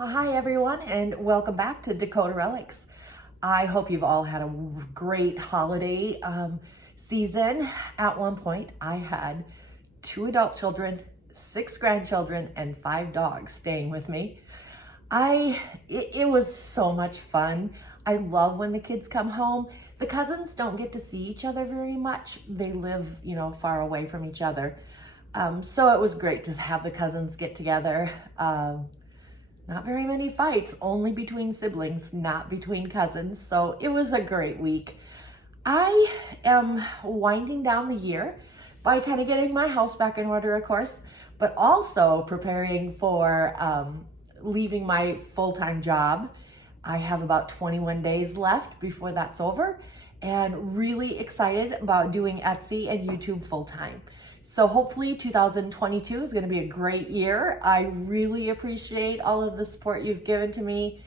Hi everyone, and welcome back to Dakota Relics. I hope you've all had a great holiday season. At one point, I had 2 adult children, 6 grandchildren, and 5 dogs staying with me. It was so much fun. I love when the kids come home. The cousins don't get to see each other very much. They live, far away from each other. So it was great to have the cousins get together. Not very many fights, only between siblings, not between cousins. So it was a great week. I am winding down the year by kind of getting my house back in order, of course, but also preparing for leaving my full-time job. I have about 21 days left before that's over, and really excited about doing Etsy and YouTube full-time. So hopefully 2022 is going to be a great year. I really appreciate all of the support you've given to me.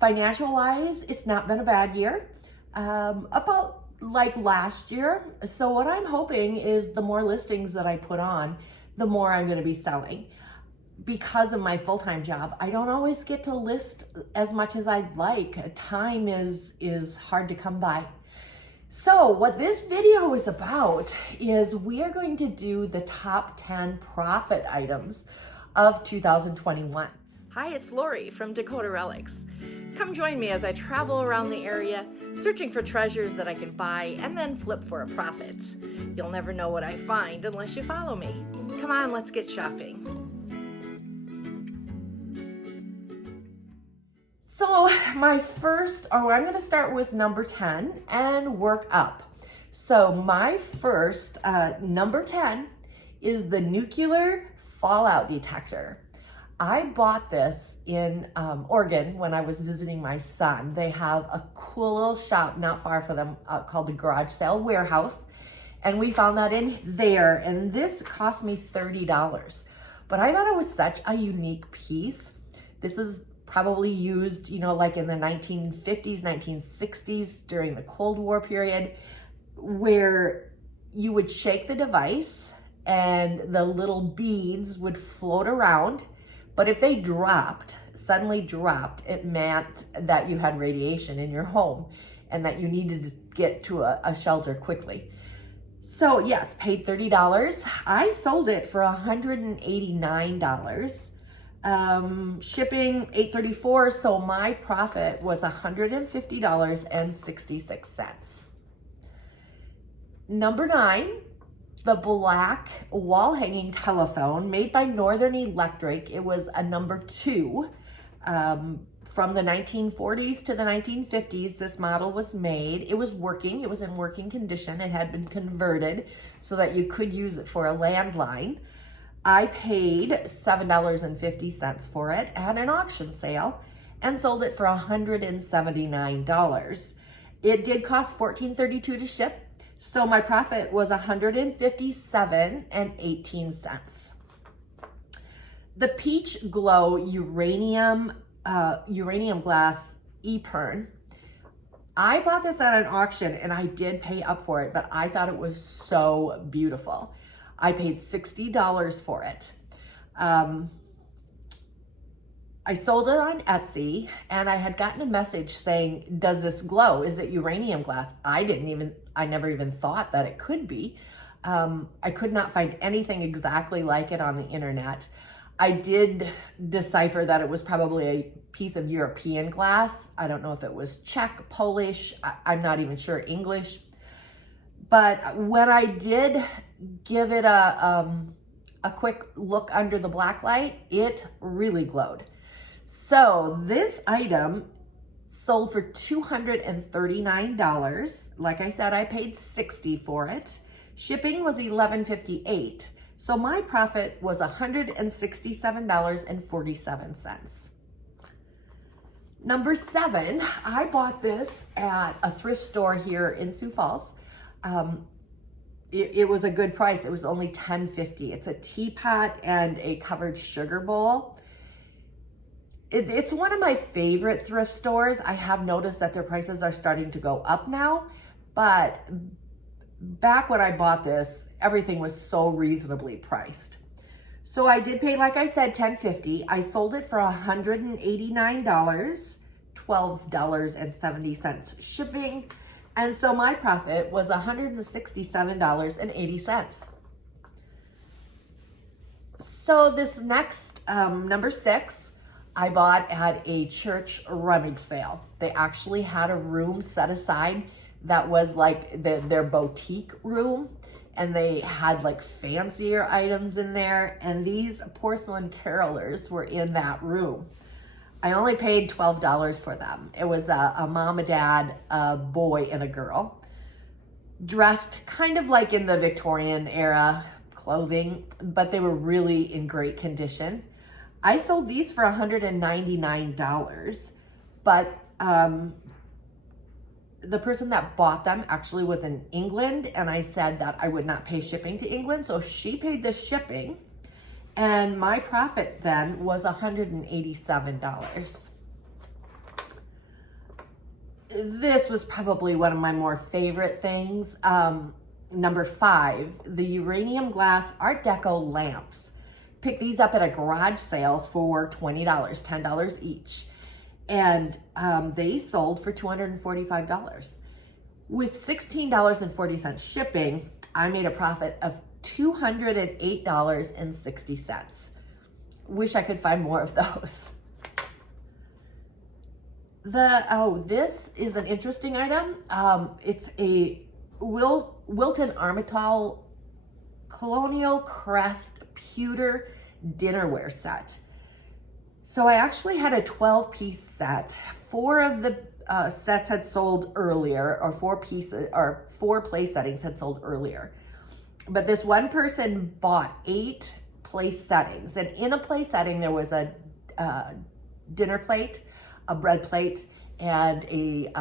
Financial wise, it's not been a bad year, about like last year. So what I'm hoping is the more listings that I put on, the more I'm going to be selling. Because of my full-time job, I don't always get to list as much as I'd like. Time is hard to come by. So what this video is about is we are going to do the top 10 profit items of 2021. Hi, it's Lori from Dakota Relics. Come join me as I travel around the area, searching for treasures that I can buy and then flip for a profit. You'll never know what I find unless you follow me. Come on, let's get shopping. So I'm going to start with number 10 and work up. So my first, number 10 is the nuclear fallout detector. I bought this in Oregon when I was visiting my son. They have a cool little shop not far from them called the Garage Sale Warehouse. And we found that in there, and this cost me $30. But I thought it was such a unique piece. This was probably used, like in the 1950s, 1960s during the Cold War period, where you would shake the device and the little beads would float around. But if they suddenly dropped, it meant that you had radiation in your home and that you needed to get to a shelter quickly. So yes, paid $30. I sold it for $189. Shipping $8.34, so my profit was $150.66. Number 9, the black wall hanging telephone made by Northern Electric. It was a number 2. From the 1940s to the 1950s, this model was made. It was working. It was in working condition. It had been converted so that you could use it for a landline. I paid $7.50 for it at an auction sale and sold it for $179. It did cost $14.32 to ship, so my profit was $157.18. The Peach Glow uranium glass e-pern. I bought this at an auction and I did pay up for it, but I thought it was so beautiful. I paid $60 for it. I sold it on Etsy and I had gotten a message saying, does this glow? Is it uranium glass? I never even thought that it could be. I could not find anything exactly like it on the internet. I did decipher that it was probably a piece of European glass. I don't know if it was Czech, Polish, I'm not even sure English. But when I did give it a quick look under the black light, it really glowed. So this item sold for $239. Like I said, I paid $60 for it. Shipping was $11.58. So my profit was $167.47. Number 7, I bought this at a thrift store here in Sioux Falls. It was a good price. It was only $10.50. It's a teapot and a covered sugar bowl. It's one of my favorite thrift stores. I have noticed that their prices are starting to go up now, but back when I bought this, everything was so reasonably priced. So I did pay, like I said, $10.50. I sold it for $189, $12.70 shipping. And so my profit was $167.80. So this next, number 6, I bought at a church rummage sale. They actually had a room set aside that was like their boutique room, and they had like fancier items in there, and these porcelain carolers were in that room. I only paid $12 for them. It was a mom, a dad, a boy, and a girl, dressed kind of like in the Victorian era clothing, but they were really in great condition. I sold these for $199, but the person that bought them actually was in England, and I said that I would not pay shipping to England, so she paid the shipping, and my profit then was $187. This was probably one of my more favorite things. Number 5, the uranium glass Art Deco lamps. Picked these up at a garage sale for $20, $10 each. And they sold for $245. With $16.40 shipping, I made a profit of $208.60. Wish I could find more of those. This is an interesting item. It's a Wilton Armitage Colonial Crest pewter dinnerware set. So I actually had a 12-piece set. 4 of the sets had sold earlier, or 4 pieces, or 4 place settings had sold earlier. But this one person bought 8 place settings, and in a place setting there was a dinner plate, a bread plate, and a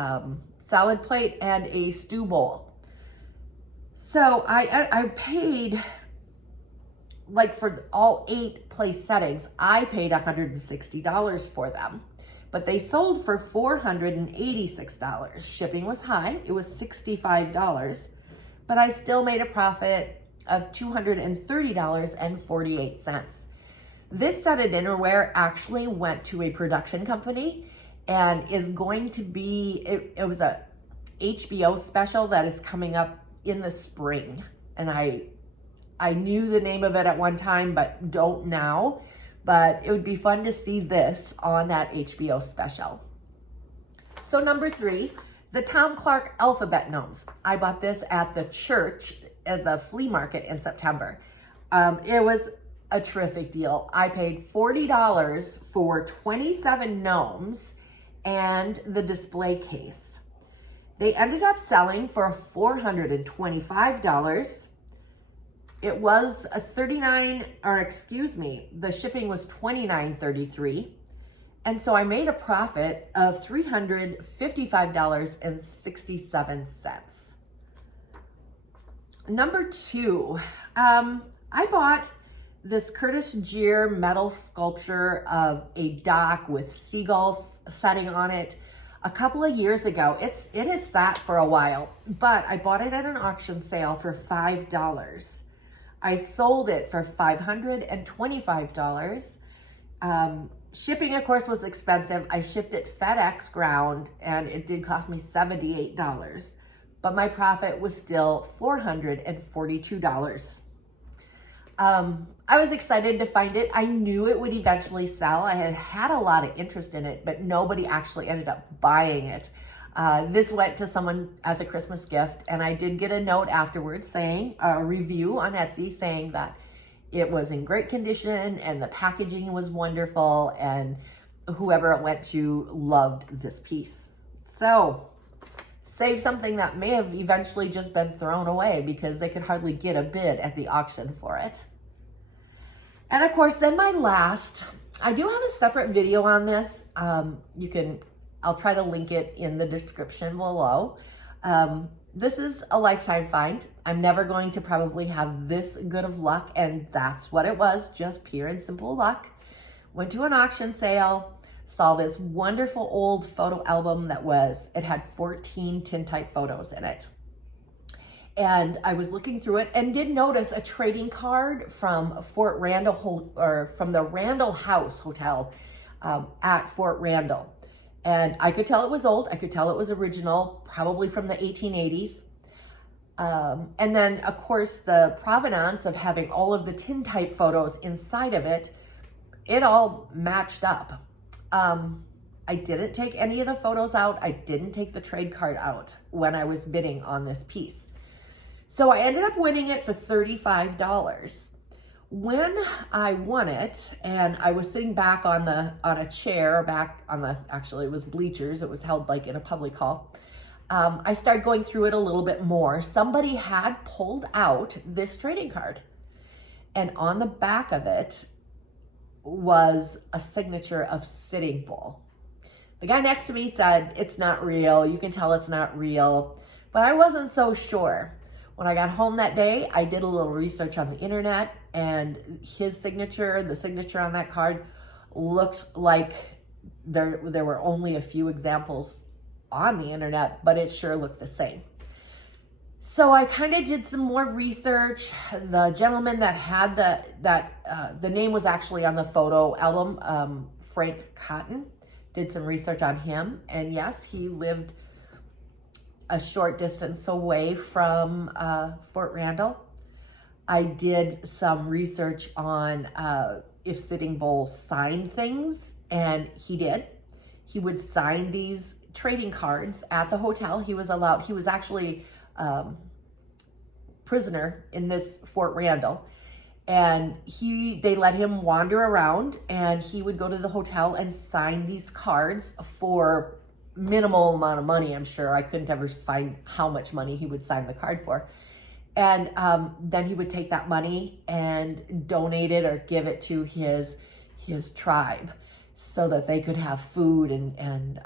salad plate, and a stew bowl. So I paid, like for all 8 place settings, I paid $160 for them, but they sold for $486. Shipping was high, it was $65, but I still made a profit of $230.48. This set of dinnerware actually went to a production company and is going to be, it was a HBO special that is coming up in the spring, and I knew the name of it at one time but don't now, but it would be fun to see this on that HBO special. So number 3, the Tom Clark alphabet gnomes. I bought this at the church at the flea market in September. It was a terrific deal. I paid $40 for 27 gnomes and the display case. They ended up selling for $425. It was the shipping was $29.33. And so I made a profit of $355.67. Number 2, I bought this Curtis Gere metal sculpture of a dock with seagulls setting on it a couple of years ago. It has sat for a while, but I bought it at an auction sale for $5. I sold it for $525. Shipping, of course, was expensive. I shipped it FedEx ground, and it did cost me $78, but my profit was still $442. I was excited to find it. I knew it would eventually sell. I had a lot of interest in it, but nobody actually ended up buying it. This went to someone as a Christmas gift, and I did get a note afterwards saying, a review on Etsy saying that it was in great condition and the packaging was wonderful, and whoever it went to loved this piece. So save something that may have eventually just been thrown away because they could hardly get a bid at the auction for it. And of course, then my last, I do have a separate video on this. I'll try to link it in the description below. This is a lifetime find. I'm never going to probably have this good of luck, and that's what it was, just pure and simple luck. Went to an auction sale, saw this wonderful old photo album it had 14 tintype photos in it. And I was looking through it and did notice a trading card from Fort Randall, or from the Randall House Hotel at Fort Randall. And I could tell it was old. I could tell it was original, probably from the 1880s. And then, of course, the provenance of having all of the tintype photos inside of it, it all matched up. I didn't take any of the photos out. I didn't take the trade card out when I was bidding on this piece. So I ended up winning it for $35. When I won it, and I was sitting back on a chair, back on actually it was bleachers. It was held like in a public hall. I started going through it a little bit more. Somebody had pulled out this trading card, and on the back of it was a signature of Sitting Bull. The guy next to me said, it's not real. You can tell it's not real, but I wasn't so sure. When I got home that day, I did a little research on the internet, and his signature, the signature on that card, looked like there were only a few examples on the internet, but it sure looked the same. So I kind of did some more research. The gentleman that had the name was actually on the photo album, Frank Cotton, did some research on him. And yes, he lived a short distance away from Fort Randall. I did some research on if Sitting Bull signed things, and he did. He would sign these trading cards at the hotel. He was actually prisoner in this Fort Randall, and they let him wander around, and he would go to the hotel and sign these cards for minimal amount of money. I'm sure I couldn't ever find how much money he would sign the card for. And then he would take that money and donate it or give it to his tribe so that they could have food and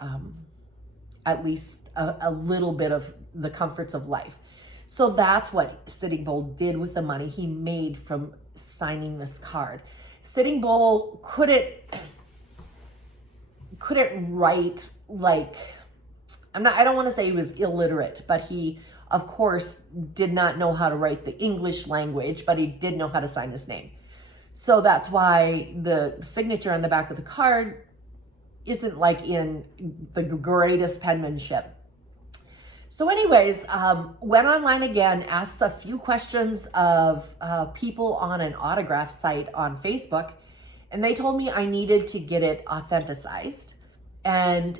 at least a little bit of the comforts of life. So that's what Sitting Bull did with the money he made from signing this card. Sitting Bull couldn't write, like, I don't want to say he was illiterate, but he, of course, did not know how to write the English language, but he did know how to sign his name. So that's why the signature on the back of the card isn't like in the greatest penmanship. So anyways, went online again, asked a few questions of people on an autograph site on Facebook, and they told me I needed to get it authenticized, and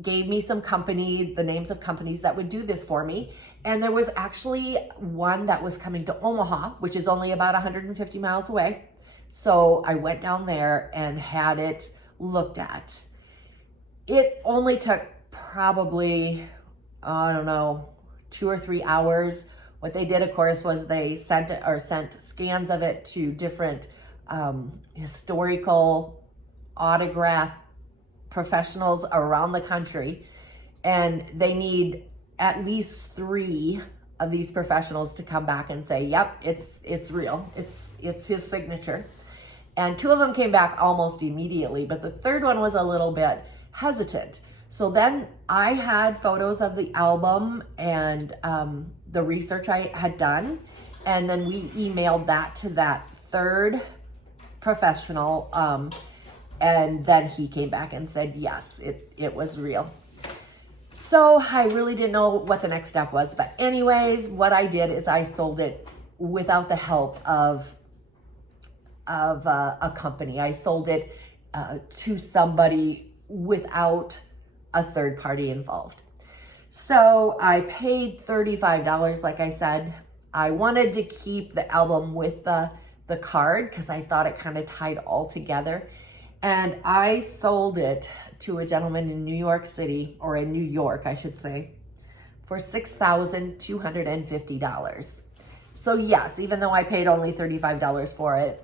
gave me the names of companies that would do this for me. And there was actually one that was coming to Omaha, which is only about 150 miles away. So I went down there and had it looked at. It only took probably, I don't know, 2 or 3 hours. What they did, of course, was they sent scans of it to different historical autograph professionals around the country, and they need at least 3 of these professionals to come back and say, yep, it's real, it's his signature. And 2 of them came back almost immediately, but the third one was a little bit hesitant. So then I had photos of the album and the research I had done, and then we emailed that to that third professional, and then he came back and said, yes, it was real. So I really didn't know what the next step was. But anyways, what I did is I sold it without the help of a company. I sold it to somebody without a third party involved. So I paid $35, like I said. I wanted to keep the album with the card because I thought it kind of tied all together. And I sold it to a gentleman in New York City, or in New York, I should say, for $6,250. So yes, even though I paid only $35 for it,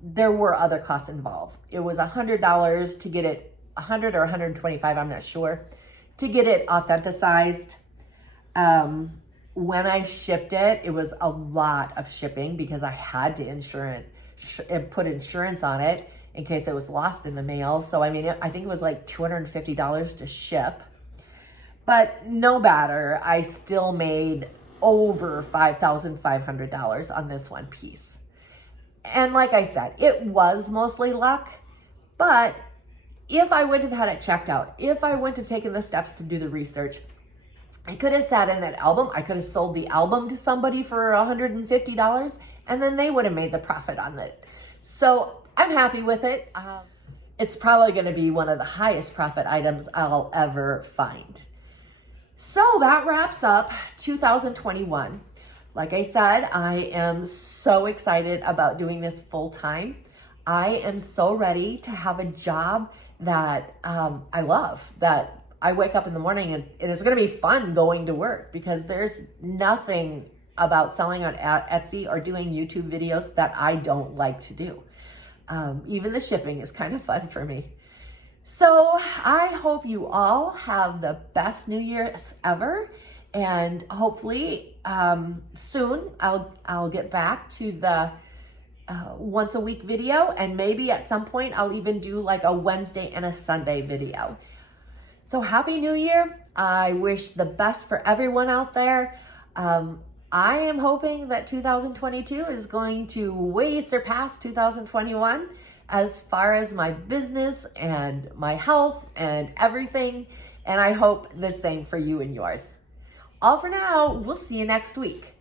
there were other costs involved. It was $100 to get it, $100 or $125, I'm not sure, to get it authenticized. When I shipped it, it was a lot of shipping because I had to put insurance on it in case it was lost in the mail. So, I mean, I think it was like $250 to ship. But no matter, I still made over $5,500 on this one piece. And like I said, it was mostly luck, but if I wouldn't have had it checked out, if I wouldn't have taken the steps to do the research, I could have sat in that album. I could have sold the album to somebody for $150 and then they would have made the profit on it. So I'm happy with it. It's probably going to be one of the highest profit items I'll ever find. So that wraps up 2021. Like I said, I am so excited about doing this full time. I am so ready to have a job that I love, that I wake up in the morning and it's going to be fun going to work, because there's nothing about selling on Etsy or doing YouTube videos that I don't like to do. Even the shipping is kind of fun for me. So I hope you all have the best New Year's ever, and hopefully soon I'll get back to the once a week video, and maybe at some point I'll even do like a Wednesday and a Sunday video. So Happy New Year. I wish the best for everyone out there. I am hoping that 2022 is going to way surpass 2021 as far as my business and my health and everything. And I hope the same for you and yours. All for now. We'll see you next week.